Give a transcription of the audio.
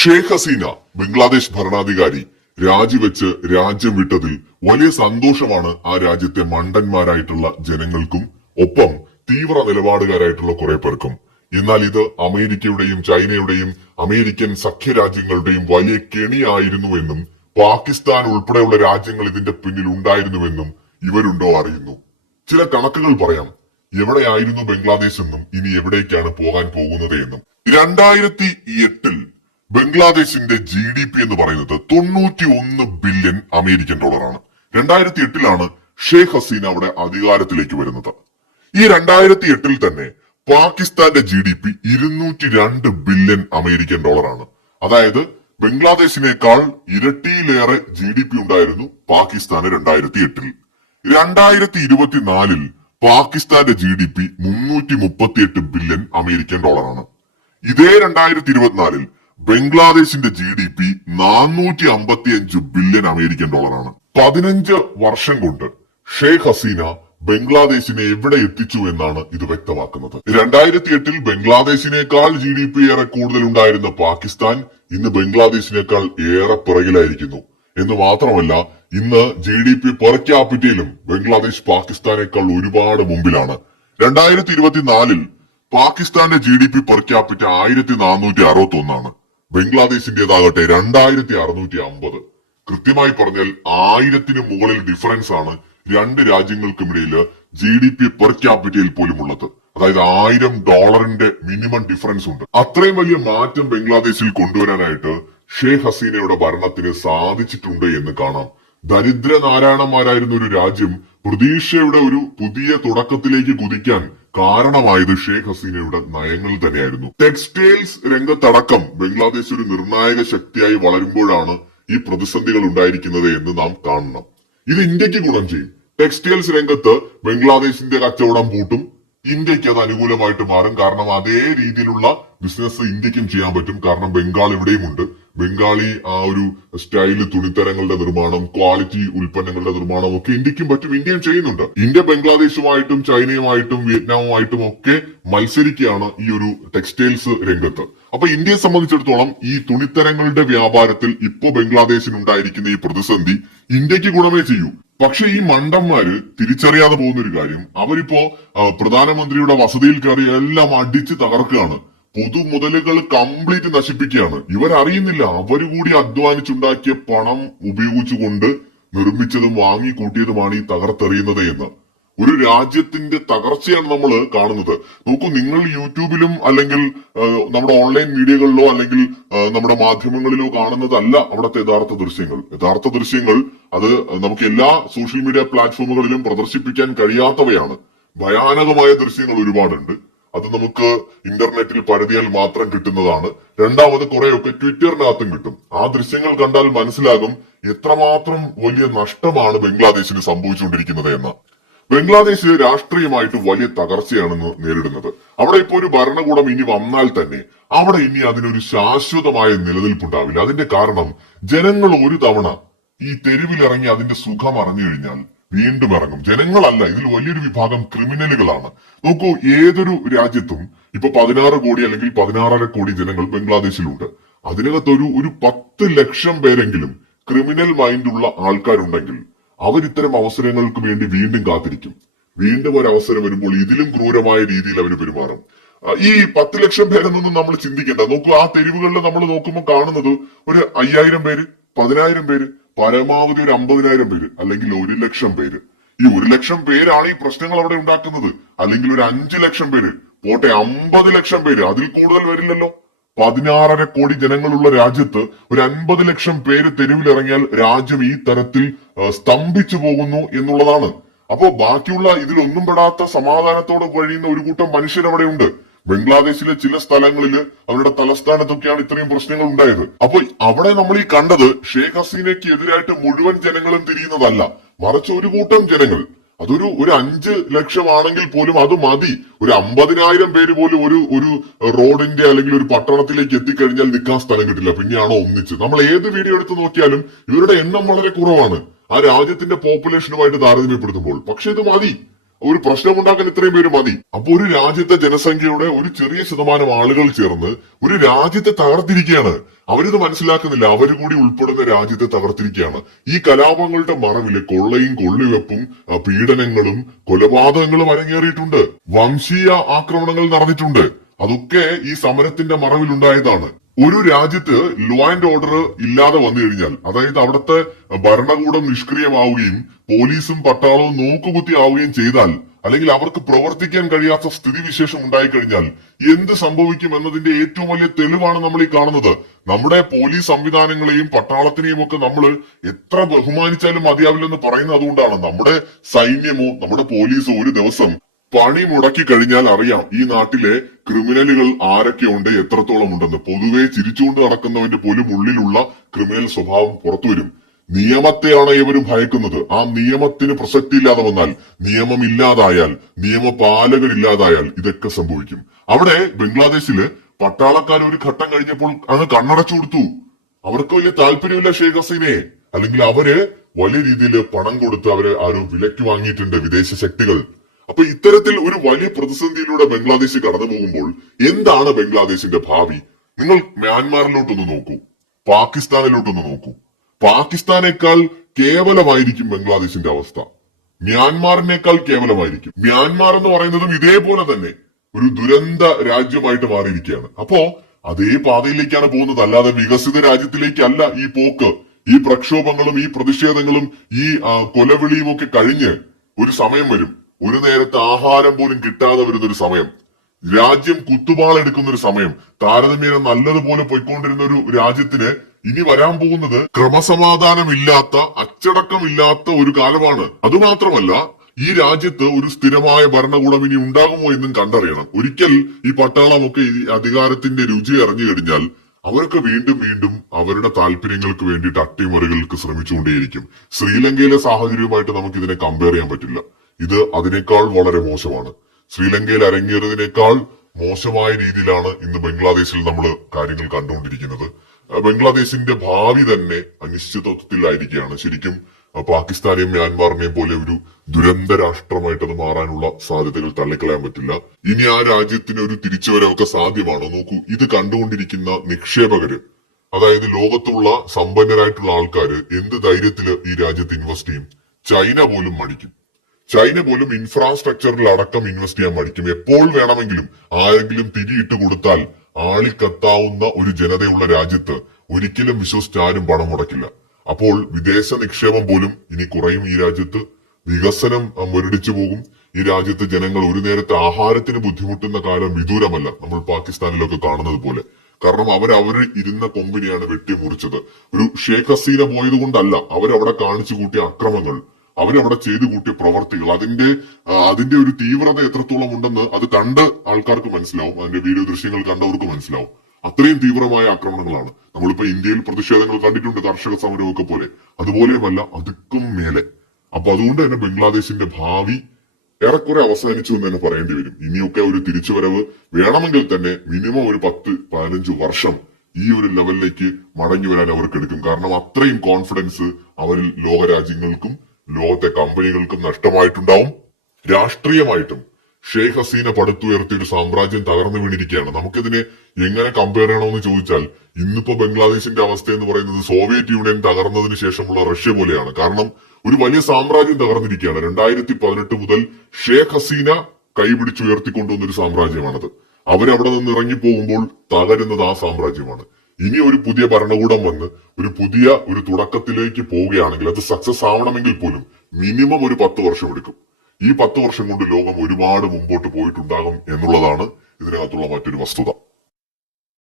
ഷേഖ് ഹസീന ബംഗ്ലാദേശ് ഭരണാധികാരി രാജിവെച്ച് രാജ്യം വിട്ടതിൽ വലിയ സന്തോഷമാണ് ആ രാജ്യത്തെ മണ്ടന്മാരായിട്ടുള്ള ജനങ്ങൾക്കും ഒപ്പം തീവ്ര നിലപാടുകാരായിട്ടുള്ള കുറെ പേർക്കും. എന്നാൽ ഇത് അമേരിക്കയുടെയും ചൈനയുടെയും അമേരിക്കൻ സഖ്യരാജ്യങ്ങളുടെയും വലിയ കെണിയായിരുന്നുവെന്നും പാകിസ്ഥാൻ ഉൾപ്പെടെയുള്ള രാജ്യങ്ങൾ ഇതിന്റെ പിന്നിൽ ഉണ്ടായിരുന്നുവെന്നും ഇവരുണ്ടോ അറിയുന്നു. ചില കണക്കുകൾ പറയാം. എവിടെയായിരുന്നു ബംഗ്ലാദേശ് എന്നും ഇനി എവിടേക്കാണ് പോകാൻ പോകുന്നത് എന്നും. രണ്ടായിരത്തി എട്ടിൽ ബംഗ്ലാദേശിന്റെ ജി ഡി പി എന്ന് പറയുന്നത് തൊണ്ണൂറ്റി ഒന്ന് ബില്യൺ അമേരിക്കൻ ഡോളറാണ്. രണ്ടായിരത്തി എട്ടിലാണ് ഷെയ്ഖ് ഹസീന അവിടെ അധികാരത്തിലേക്ക് വരുന്നത്. ഈ രണ്ടായിരത്തി എട്ടിൽ തന്നെ പാകിസ്ഥാന്റെ ജി ഡി പി ഇരുന്നൂറ്റി രണ്ട് ബില്യൺ അമേരിക്കൻ ഡോളറാണ്. അതായത് ബംഗ്ലാദേശിനേക്കാൾ ഇരട്ടിയിലേറെ ജി ഡി പി ഉണ്ടായിരുന്നു പാകിസ്ഥാന് രണ്ടായിരത്തി എട്ടിൽ രണ്ടായിരത്തി ഇരുപത്തിനാലിൽ പാകിസ്ഥാന്റെ ജി ഡി പി മുന്നൂറ്റി മുപ്പത്തിയെട്ട് ബില്യൺ അമേരിക്കൻ ഡോളറാണ്. ഇതേ രണ്ടായിരത്തി ഇരുപത്തിനാലിൽ ബംഗ്ലാദേശിന്റെ ജി ഡി പി നാനൂറ്റി അമ്പത്തി അഞ്ച് ബില്യൺ അമേരിക്കൻ ഡോളറാണ് പതിനഞ്ച് വർഷം കൊണ്ട് ഷെയ്ഖ് ഹസീന ബംഗ്ലാദേശിനെ എവിടെ എത്തിച്ചു എന്നാണ് ഇത് വ്യക്തമാക്കുന്നത്. രണ്ടായിരത്തി എട്ടിൽ ബംഗ്ലാദേശിനേക്കാൾ ജി ഡി പി ഏറെ കൂടുതൽ ഉണ്ടായിരുന്ന പാകിസ്ഥാൻ ഇന്ന് ബംഗ്ലാദേശിനേക്കാൾ ഏറെ പിറകിലായിരിക്കുന്നു. എന്ന് മാത്രമല്ല ഇന്ന് ജി ഡി പി പെർ ക്യാപിറ്റയിലും ബംഗ്ലാദേശ് പാകിസ്ഥാനേക്കാൾ ഒരുപാട് മുമ്പിലാണ്. രണ്ടായിരത്തി ഇരുപത്തിനാലിൽ പാകിസ്ഥാന്റെ G D P per capita ആയിരത്തി നാനൂറ്റി അറുപത്തി ഒന്നാണ് ബംഗ്ലാദേശിന്റേതാകട്ടെ രണ്ടായിരത്തി അറുന്നൂറ്റി അമ്പത് കൃത്യമായി പറഞ്ഞാൽ ആയിരത്തിന് മുകളിൽ ഡിഫറൻസ് ആണ് രണ്ട് രാജ്യങ്ങൾക്കുമിടയിൽ ജി ഡി പി പെർ ക്യാപിറ്റയിൽ പോലും ഉള്ളത് അതായത് ആയിരം ഡോളറിന്റെ മിനിമം ഡിഫറൻസ് ഉണ്ട്. അത്രയും വലിയ മാറ്റം ബംഗ്ലാദേശിൽ കൊണ്ടുവരാനായിട്ട് ഷെയ്ഖ് ഹസീനയുടെ ഭരണത്തിന് സാധിച്ചിട്ടുണ്ട് എന്ന് കാണാം. ദരിദ്ര നാരായണന്മാരായിരുന്ന ഒരു രാജ്യം പ്രതീക്ഷയുടെ ഒരു പുതിയ തുടക്കത്തിലേക്ക് കുതിക്കാൻ കാരണമായത് ഷെയ്ഖ് ഹസീനയുടെ നയങ്ങൾ തന്നെയായിരുന്നു. ടെക്സ്റ്റൈൽസ് രംഗത്തടക്കം ബംഗ്ലാദേശ് ഒരു നിർണായക ശക്തിയായി വളരുമ്പോഴാണ് ഈ പ്രതിസന്ധികൾ ഉണ്ടായിരിക്കുന്നത് എന്ന് നാം കാണണം. ഇത് ഇന്ത്യയ്ക്ക് ഗുണം ചെയ്യും. ടെക്സ്റ്റൈൽസ് രംഗത്ത് ബംഗ്ലാദേശിന്റെ കച്ചവടം പൂട്ടും ഇന്ത്യയ്ക്ക് അത് അനുകൂലമായിട്ട് മാറും. കാരണം അതേ രീതിയിലുള്ള ബിസിനസ് ഇന്ത്യക്കും ചെയ്യാൻ പറ്റും. കാരണം ബംഗാൾ ഇവിടെയും ഉണ്ട്. ബംഗാളി ആ ഒരു സ്റ്റൈൽ തുണിത്തരങ്ങളുടെ നിർമ്മാണം ക്വാളിറ്റി ഉൽപ്പന്നങ്ങളുടെ നിർമ്മാണം ഒക്കെ ഇന്ത്യക്കും പറ്റും ഇന്ത്യയും ചെയ്യുന്നുണ്ട്. ഇന്ത്യ ബംഗ്ലാദേശുമായിട്ടും ചൈനയുമായിട്ടും വിയറ്റ്നാമുമായിട്ടും ഒക്കെ മത്സരിക്കുകയാണ് ഈ ഒരു ടെക്സ്റ്റൈൽസ് രംഗത്ത്. അപ്പൊ ഇന്ത്യയെ സംബന്ധിച്ചിടത്തോളം ഈ തുണിത്തരങ്ങളുടെ വ്യാപാരത്തിൽ ഇപ്പോ ബംഗ്ലാദേശിനുണ്ടായിരിക്കുന്ന ഈ പ്രതിസന്ധി ഇന്ത്യയ്ക്ക് ഗുണമേ ചെയ്യൂ. പക്ഷെ ഈ മണ്ടന്മാര് തിരിച്ചറിയാതെ പോകുന്ന ഒരു കാര്യം അവരിപ്പോ പ്രധാനമന്ത്രിയുടെ വസതിയിൽ കയറി എല്ലാം അടിച്ച് തകർക്കുകയാണ്. പൊതുമുതലുകൾ കംപ്ലീറ്റ് നശിപ്പിക്കുകയാണ്. ഇവരറിയുന്നില്ല അവർ കൂടി അധ്വാനിച്ചുണ്ടാക്കിയ പണം ഉപയോഗിച്ചുകൊണ്ട് നിർമ്മിച്ചതും വാങ്ങി കൂട്ടിയതുമാണ് ഈ തകർത്തെറിയുന്നത് എന്ന്. ഒരു രാജ്യത്തിന്റെ തകർച്ചയാണ് നമ്മൾ കാണുന്നത്. നോക്കൂ നിങ്ങൾ യൂട്യൂബിലും അല്ലെങ്കിൽ നമ്മുടെ ഓൺലൈൻ മീഡിയകളിലോ അല്ലെങ്കിൽ നമ്മുടെ മാധ്യമങ്ങളിലോ കാണുന്നതല്ല അവിടുത്തെ യഥാർത്ഥ ദൃശ്യങ്ങൾ. യഥാർത്ഥ ദൃശ്യങ്ങൾ അത് നമുക്ക് എല്ലാ സോഷ്യൽ മീഡിയ പ്ലാറ്റ്ഫോമുകളിലും പ്രദർശിപ്പിക്കാൻ കഴിയാത്തവയാണ്. ഭയാനകമായ ദൃശ്യങ്ങൾ ഒരുപാടുണ്ട്. അത് നമുക്ക് ഇന്റർനെറ്റിൽ പരതിയാൽ മാത്രം കിട്ടുന്നതാണ്. രണ്ടാമത് കുറെയൊക്കെ ട്വിറ്ററിനകത്തും കിട്ടും. ആ ദൃശ്യങ്ങൾ കണ്ടാൽ മനസ്സിലാകും എത്രമാത്രം വലിയ നഷ്ടമാണ് ബംഗ്ലാദേശിന് സംഭവിച്ചുകൊണ്ടിരിക്കുന്നത് എന്ന്. ബംഗ്ലാദേശ് രാഷ്ട്രീയമായിട്ട് വലിയ തകർച്ചയാണ് നേരിടുന്നത്. അവിടെ ഇപ്പോ ഒരു ഭരണകൂടം ഇനി വന്നാൽ തന്നെ അവിടെ ഇനി അതിനൊരു ശാശ്വതമായ നിലനിൽപ്പുണ്ടാവില്ല. അതിന്റെ കാരണം ജനങ്ങൾ ഒരു തവണ ഈ തെരുവിലിറങ്ങി അതിന്റെ സുഖം അറിഞ്ഞു കഴിഞ്ഞാൽ വീണ്ടും ഇറങ്ങും. ജനങ്ങളല്ല ഇതിൽ വലിയൊരു വിഭാഗം ക്രിമിനലുകളാണ്. നോക്കൂ ഏതൊരു രാജ്യത്തും ഇപ്പൊ പതിനാറ് കോടി അല്ലെങ്കിൽ പതിനാറര കോടി ജനങ്ങൾ ബംഗ്ലാദേശിലുണ്ട്. അതിനകത്ത് ഒരു ഒരു പത്ത് ലക്ഷം പേരെങ്കിലും ക്രിമിനൽ മൈൻഡുള്ള ആൾക്കാരുണ്ടെങ്കിൽ അവരിത്തരം അവസരങ്ങൾക്ക് വേണ്ടി വീണ്ടും കാത്തിരിക്കും. വീണ്ടും ഒരു അവസരം വരുമ്പോൾ ഇതിലും ക്രൂരമായ രീതിയിൽ അവർ പെരുമാറും. ഈ പത്ത് ലക്ഷം പേരെന്നൊന്നും നമ്മൾ ചിന്തിക്കേണ്ട. നോക്കൂ ആ തെരുവുകളിൽ നമ്മൾ നോക്കുമ്പോൾ കാണുന്നത് ഒരു അയ്യായിരം പേര് പതിനായിരം പേര് പരമാവധി ഒരു അമ്പതിനായിരം പേര് അല്ലെങ്കിൽ ഒരു ലക്ഷം പേര്. ഈ ഒരു ലക്ഷം പേരാണ് ഈ പ്രശ്നങ്ങൾ അവിടെ ഉണ്ടാക്കുന്നത്. അല്ലെങ്കിൽ ഒരു അഞ്ചു ലക്ഷം പേര്. പോട്ടെ അമ്പത് ലക്ഷം പേര്. അതിൽ കൂടുതൽ വരില്ലല്ലോ. പതിനാറര കോടി ജനങ്ങളുള്ള രാജ്യത്ത് ഒരു അൻപത് ലക്ഷം പേര് തെരുവിലിറങ്ങിയാൽ രാജ്യം ഈ തരത്തിൽ സ്തംഭിച്ചു പോകുന്നു എന്നുള്ളതാണ്. അപ്പോ ബാക്കിയുള്ള ഇതിലൊന്നും പെടാത്ത സമാധാനത്തോടെ കഴിയുന്ന ഒരു കൂട്ടം മനുഷ്യരവിടെ ഉണ്ട് ബംഗ്ലാദേശിലെ ചില സ്ഥലങ്ങളിൽ അവരുടെ തലസ്ഥാനത്തൊക്കെയാണ് ഇത്രയും പ്രശ്നങ്ങൾ ഉണ്ടായത് അപ്പോൾ അവിടെ നമ്മൾ ഈ കണ്ടത് ഷേഖ് ഹസീനയ്ക്ക് എതിരായിട്ട് മുഴുവൻ ജനങ്ങളും തിരിയുന്നതല്ല. മറിച്ച് ഒരു കൂട്ടം ജനങ്ങൾ. അതൊരു ഒരു അഞ്ച് ലക്ഷമാണെങ്കിൽ പോലും അത് മതി. ഒരു അമ്പതിനായിരം പേര് പോലും ഒരു ഒരു റോഡിന്റെ അല്ലെങ്കിൽ ഒരു പട്ടണത്തിലേക്ക് എത്തിക്കഴിഞ്ഞാൽ നിൽക്കാൻ സ്ഥലം കിട്ടില്ല. പിന്നെയാണോ ഒന്നിച്ച്. നമ്മൾ ഏത് വീഡിയോ എടുത്ത് നോക്കിയാലും ഇവരുടെ എണ്ണം വളരെ കുറവാണ്. ആ രാജ്യത്തിന്റെ പോപ്പുലേഷനുമായിട്ട് താരതമ്യപ്പെടുത്തുമ്പോൾ. പക്ഷെ ഇത് മതി. ഒരു പ്രശ്നമുണ്ടാക്കാൻ ഇത്രയും പേര് മതി. അപ്പൊ ഒരു രാജ്യത്തെ ജനസംഖ്യയുടെ ഒരു ചെറിയ ശതമാനം ആളുകൾ ചേർന്ന് ഒരു രാജ്യത്തെ തകർത്തിരിക്കുകയാണ്. അവരിത് മനസ്സിലാക്കുന്നില്ല. അവർ കൂടി ഉൾപ്പെടുന്ന രാജ്യത്തെ തകർത്തിരിക്കുകയാണ്. ഈ കലാപങ്ങളുടെ മറവിൽ കൊള്ളയും കൊള്ളിവെപ്പും പീഡനങ്ങളും കൊലപാതകങ്ങളും അരങ്ങേറിയിട്ടുണ്ട്. വംശീയ ആക്രമണങ്ങൾ നടന്നിട്ടുണ്ട്. അതൊക്കെ ഈ സമരത്തിന്റെ മറവിലുണ്ടായതാണ്. ഒരു രാജ്യത്ത് ലോ ആൻഡ് ഓർഡർ ഇല്ലാതെ വന്നു കഴിഞ്ഞാൽ അതായത് അവിടുത്തെ ഭരണകൂടം നിഷ്ക്രിയമാവുകയും പോലീസും പട്ടാളവും നോക്കുകുത്തി ആവുകയും ചെയ്താൽ അല്ലെങ്കിൽ അവർക്ക് പ്രവർത്തിക്കാൻ കഴിയാത്ത സ്ഥിതിവിശേഷം ഉണ്ടായിക്കഴിഞ്ഞാൽ എന്ത് സംഭവിക്കും എന്നതിന്റെ ഏറ്റവും വലിയ തെളിവാണ് നമ്മൾ ഈ കാണുന്നത്. നമ്മുടെ പോലീസ് സംവിധാനങ്ങളെയും പട്ടാളത്തിനെയും ഒക്കെ നമ്മൾ എത്ര ബഹുമാനിച്ചാലും മതിയാവില്ലെന്ന് പറയുന്നത് അതുകൊണ്ടാണ്. നമ്മുടെ സൈന്യമോ നമ്മുടെ പോലീസോ ഒരു ദിവസം പണി മുടക്കി കഴിഞ്ഞാൽ അറിയാം ഈ നാട്ടിലെ ക്രിമിനലുകൾ ആരൊക്കെയുണ്ട് എത്രത്തോളം ഉണ്ടെന്ന്. പൊതുവെ ചിരിച്ചുകൊണ്ട് നടക്കുന്നവന്റെ പോലും ഉള്ളിലുള്ള ക്രിമിനൽ സ്വഭാവം പുറത്തു വരും നിയമത്തെയാണ് ഇവരും ഭയക്കുന്നത്? ആ നിയമത്തിന് പ്രസക്തി ഇല്ലാതെ വന്നാൽ നിയമം ഇല്ലാതായാൽ നിയമപാലകരില്ലാതായാൽ ഇതൊക്കെ സംഭവിക്കും. അവിടെ ബംഗ്ലാദേശിൽ പട്ടാളക്കാർ ഒരു ഘട്ടം കഴിഞ്ഞപ്പോൾ അങ്ങ് കണ്ണടച്ചു കൊടുത്തു. അവർക്ക് വലിയ താല്പര്യമില്ല ഷെയ്ഖ് ഹസീനെ അല്ലെങ്കിൽ അവർ വലിയ രീതിയിൽ പണം കൊടുത്ത് അവരെ ആരും വിലക്ക് വാങ്ങിയിട്ടുണ്ട് വിദേശ ശക്തികൾ. അപ്പൊ ഇത്തരത്തിൽ ഒരു വലിയ പ്രതിസന്ധിയിലൂടെ ബംഗ്ലാദേശ് കടന്നു പോകുമ്പോൾ എന്താണ് ബംഗ്ലാദേശിന്റെ ഭാവി? നിങ്ങൾ മ്യാൻമാറിലോട്ടൊന്ന് നോക്കൂ. പാകിസ്ഥാനിലോട്ടൊന്ന് നോക്കൂ. പാകിസ്ഥാനേക്കാൾ കേവലമായിരിക്കും ബംഗ്ലാദേശിന്റെ അവസ്ഥ. മ്യാൻമാറിനേക്കാൾ കേവലമായിരിക്കും. മ്യാൻമാർ എന്ന് പറയുന്നതും ഇതേപോലെ തന്നെ ഒരു ദുരന്ത രാജ്യമായിട്ട് മാറിയിരിക്കുകയാണ്. അപ്പോ അതേ പാതയിലേക്കാണ് പോകുന്നത്. അല്ലാതെ വികസിത രാജ്യത്തിലേക്കല്ല ഈ പോക്ക്. ഈ പ്രക്ഷോഭങ്ങളും ഈ പ്രതിഷേധങ്ങളും ഈ കൊലവിളിയും ഒക്കെ കഴിഞ്ഞ് ഒരു സമയം വരും. ഒരു നേരത്തെ ആഹാരം പോലും കിട്ടാതെ വരുന്ന ഒരു സമയം. രാജ്യം കുത്തുപാളെടുക്കുന്ന ഒരു സമയം. താരതമ്യേന നല്ലതുപോലെ പോയിക്കൊണ്ടിരുന്ന ഒരു രാജ്യത്തിന് ഇനി വരാൻ പോകുന്നത് ക്രമസമാധാനമില്ലാത്ത അച്ചടക്കമില്ലാത്ത ഒരു കാലമാണ്. അതുമാത്രമല്ല ഈ രാജ്യത്ത് ഒരു സ്ഥിരമായ ഭരണകൂടം ഇനി ഉണ്ടാകുമോ എന്നും കണ്ടറിയണം. ഒരിക്കൽ ഈ പട്ടാളമൊക്കെ ഈ അധികാരത്തിന്റെ രുചി അറിഞ്ഞു കഴിഞ്ഞാൽ അവരൊക്കെ വീണ്ടും വീണ്ടും അവരുടെ താല്പര്യങ്ങൾക്ക് വേണ്ടിയിട്ട് അട്ടിമറികൾക്ക് ശ്രമിച്ചുകൊണ്ടേയിരിക്കും. ശ്രീലങ്കയിലെ സാഹചര്യവുമായിട്ട് നമുക്ക് ഇതിനെ കമ്പയർ ചെയ്യാൻ പറ്റില്ല. ഇത് അതിനേക്കാൾ വളരെ മോശമാണ്. ശ്രീലങ്കയിൽ അരങ്ങേറിയതിനേക്കാൾ മോശമായ രീതിയിലാണ് ഇന്ന് ബംഗ്ലാദേശിൽ നമ്മൾ കാര്യങ്ങൾ കണ്ടുകൊണ്ടിരിക്കുന്നത്. ബംഗ്ലാദേശിന്റെ ഭാവി തന്നെ അനിശ്ചിതത്വത്തിലായിരിക്കുകയാണ്. ശരിക്കും പാകിസ്ഥാനെയും മ്യാൻമാറിനെയും പോലെ ഒരു ദുരന്ത രാഷ്ട്രമായിട്ട് അത് മാറാനുള്ള സാധ്യതകൾ തള്ളിക്കളയാൻ പറ്റില്ല. ഇനി ആ രാജ്യത്തിന് ഒരു തിരിച്ചുവരവൊക്കെ സാധ്യമാണോ? നോക്കൂ ഇത് കണ്ടുകൊണ്ടിരിക്കുന്ന നിക്ഷേപകര് അതായത് ലോകത്തുള്ള സമ്പന്നരായിട്ടുള്ള ആൾക്കാർ എന്ത് ധൈര്യത്തിൽ ഈ രാജ്യത്ത് ഇൻവെസ്റ്റ് ചെയ്യും? ചൈന പോലും മടിക്കും. ചൈന പോലും ഇൻഫ്രാസ്ട്രക്ചറിൽ അടക്കം ഇൻവെസ്റ്റ് ചെയ്യാൻ മടിക്കും. എപ്പോൾ വേണമെങ്കിലും ആരെങ്കിലും തിരിയിട്ട് കൊടുത്താൽ ആളിക്കത്താവുന്ന ഒരു ജനതയുള്ള രാജ്യത്ത് ഒരിക്കലും വിശ്വസിച്ച് ആരും പണം മുടക്കില്ല. അപ്പോൾ വിദേശ നിക്ഷേപം പോലും ഇനി കുറയും ഈ രാജ്യത്ത്. വികസനം മുരടിച്ചു പോകും. ഈ രാജ്യത്ത് ജനങ്ങൾ ഒരു നേരത്തെ ആഹാരത്തിന് ബുദ്ധിമുട്ടുന്ന കാലം വിദൂരമല്ല. നമ്മൾ പാകിസ്ഥാനിലൊക്കെ കാണുന്നത് പോലെ. കാരണം അവർ അവർ ഇരുന്ന കൊമ്പിനെയാണ് വെട്ടിമുറിച്ചത്. ഒരു ഷേഖ് ഹസീന പോയത് കൊണ്ടല്ല അവരവിടെ കാണിച്ചു കൂട്ടിയ അക്രമങ്ങൾ. അവരവിടെ ചെയ്തു കൂട്ടിയ പ്രവർത്തികൾ അതിന്റെ അതിന്റെ ഒരു തീവ്രത എത്രത്തോളം ഉണ്ടെന്ന് അത് കണ്ട് ആൾക്കാർക്ക് മനസ്സിലാവും. അതിന്റെ വീഡിയോ ദൃശ്യങ്ങൾ കണ്ടവർക്ക് മനസ്സിലാവും. അത്രയും തീവ്രമായ ആക്രമണങ്ങളാണ്. നമ്മളിപ്പോ ഇന്ത്യയിൽ പ്രതിഷേധങ്ങൾ കണ്ടിട്ടുണ്ട് കർഷക സമരമൊക്കെ പോലെ. അതുപോലെയുമല്ല അതുക്കും മേലെ. അപ്പൊ അതുകൊണ്ട് തന്നെ ബംഗ്ലാദേശിന്റെ ഭാവി ഏറെക്കുറെ അവസാനിച്ചു എന്ന് തന്നെ പറയേണ്ടി വരും. ഇനിയൊക്കെ ഒരു തിരിച്ചു വരവ് വേണമെങ്കിൽ തന്നെ മിനിമം ഒരു പത്ത് പതിനഞ്ച് വർഷം ഈ ഒരു ലെവലിലേക്ക് മടങ്ങി വരാൻ അവർക്ക് എടുക്കും കാരണം അത്രയും കോൺഫിഡൻസ് അവരിൽ ലോകരാജ്യങ്ങൾക്കും ലോകത്തെ കമ്പനികൾക്കും നഷ്ടമായിട്ടുണ്ടാവും. രാഷ്ട്രീയമായിട്ടും ഷെയ്ഖ് ഹസീന പടുത്തുയർത്തിയ ഒരു സാമ്രാജ്യം തകർന്നു വീണിരിക്കുകയാണ്. നമുക്കിതിനെ എങ്ങനെ കമ്പയർ ചെയ്യണമെന്ന് ചോദിച്ചാൽ ഇന്നിപ്പോ ബംഗ്ലാദേശിന്റെ അവസ്ഥ എന്ന് പറയുന്നത് സോവിയറ്റ് യൂണിയൻ തകർന്നതിന് ശേഷമുള്ള റഷ്യ പോലെയാണ്. കാരണം ഒരു വലിയ സാമ്രാജ്യം തകർന്നിരിക്കുകയാണ്. രണ്ടായിരത്തി പതിനെട്ട് മുതൽ ഷെയ്ഖ് ഹസീന കൈപിടിച്ചുയർത്തിക്കൊണ്ടുവന്ന ഒരു സാമ്രാജ്യമാണത്. അവരവിടെ നിന്ന് ഇറങ്ങി ഇറങ്ങിപ്പോകുമ്പോൾ തകരുന്നത് ആ സാമ്രാജ്യമാണ്. ഇനി ഒരു പുതിയ ഭരണകൂടം വന്ന് ഒരു പുതിയ ഒരു തുടക്കത്തിലേക്ക് പോവുകയാണെങ്കിൽ അത് സക്സസ് ആവണമെങ്കിൽ പോലും മിനിമം ഒരു പത്ത് വർഷം എടുക്കും. ഈ പത്ത് വർഷം കൊണ്ട് ലോകം ഒരുപാട് മുമ്പോട്ട് പോയിട്ടുണ്ടാകും എന്നുള്ളതാണ് ഇതിനകത്തുള്ള മറ്റൊരു വസ്തുത.